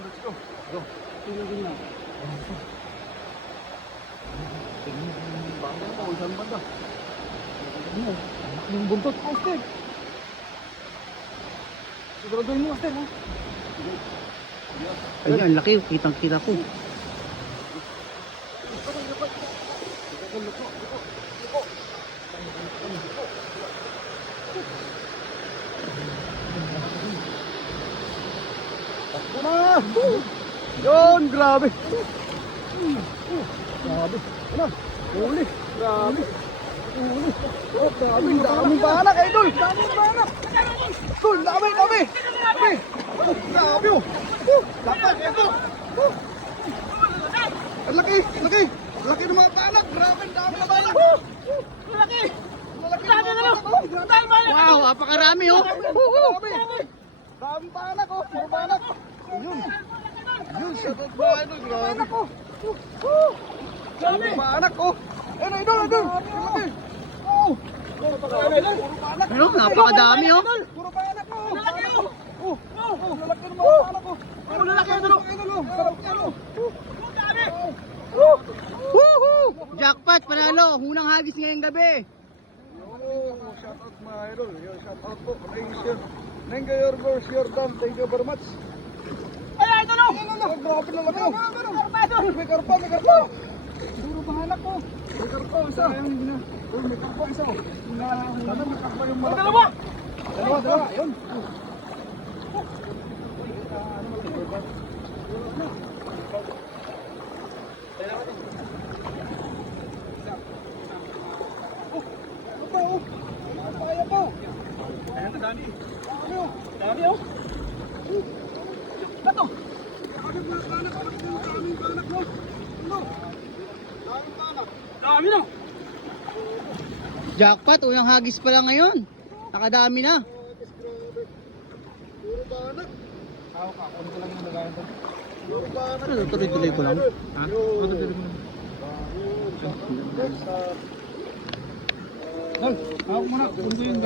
let's go. Go. Tingnan na. Tingnan yung banda mo, isang banda. Yung buntot ko, Steve. Siguraduhin mo, Steve, ha? Ay, ang laki. Kitang-kita ko. Takbo na! Yun, grabe! Grabe! Ano? Huli! Grabe! Huli! Oh, grabe! Daming banak, idol! Daming banak! Idol, dami! Dami! Dami! Oh, grabe! Oh! Dapat! Ito! Oh! Ang laki! Ang laki! Ang laki ng mga banak! Grabe! Ang dami na banak! Ang laki! Ang laki ng mga banak! Oh, grabe! Wow, apakarami oh. Grabe! Daming banak, oh! Puro banak! Ayun! Ayun, sa banak! Grabe! Grabe! Banak, oh! Ayun, idol! Idol! Ang laki! Oh! Puro banak! Ano, napakadami oh. Puro banak, oh! Ang laki, oh! Oh! Oh! Lalaki ng mga banak, oh! Ang lalaki, idol! Sarap yan, oh! Grabe! Woohoo! Jackpot, panalo. Unang hagis ngayong gabi. Shout out mga idol. Shout out po. Nenga your boss, your done. Thank you very much. Ay, ito no! Grabe na laki. May karpa, may karpa. Puro bahanak ko. May karpa, isa. May karpa, isa. Sana may karpa yung malaki. Dalawa! Dalawa, yun. Dami oh. Bato. Dami na. Jackpot, unang hagis pa lang ngayon. Nakadami na. Puro banak. Ako ka, konti lang yung lagayan doon. Puro banak. Ano, tuloy-tuloy ko lang. Ha? Tuloy-tuloy ko lang. Dol, hawak mo na. Kunti yung